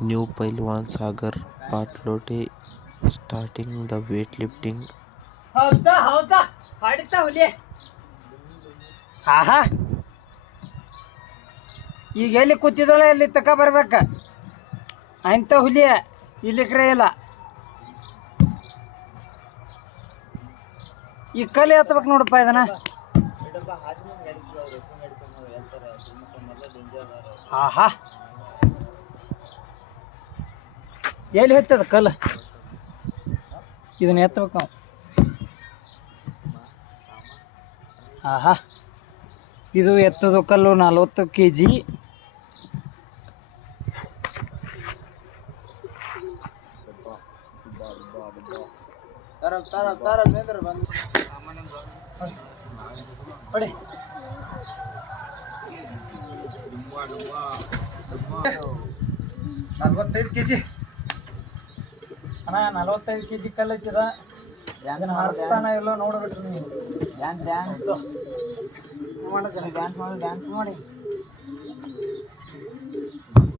New Pailwan Sagar Patlote starting the weightlifting. ಹೌದಾ ಹೌದಾ ಹೊಡಿತಾ ಹುಲಿ. ಆಹಾ ಈಗ ಎಲ್ಲಿ ಕೂತಿದ್ದಳ ಎಲ್ಲಿ ತಕ ಬರ್ಬೇಕ ಅಂತ ಹುಲಿ ಇಲ್ಲಿ ಕ್ರೇ ಇಲ್ಲ. ಈ ಕಲೆ ಹತ್ಬೇಕು ನೋಡಪ್ಪ ಇದನ್ನ. ಆಹಾ ಎಲ್ಲಿ ಹೋಗ್ತದ ಕಲ್ಲು ಇದನ್ನ ಎತ್ತಬೇಕು ನಾವು. ಆಹಾ ಇದು ಎತ್ತದು ಕಲ್ಲು 40 kg. ಹೊಡಿ 45 kg ಅಣ್ಣ 45 kg ಕಲ್ಲು ಐತಿದ. ಅದನ್ನ ಹಾರಿಸ್ತಾನ ಇಲ್ಲ ನೋಡ್ಬಿಟ್ರಿ ನೀವು. ಡ್ಯಾನ್ಸ್ ಮಾಡಿ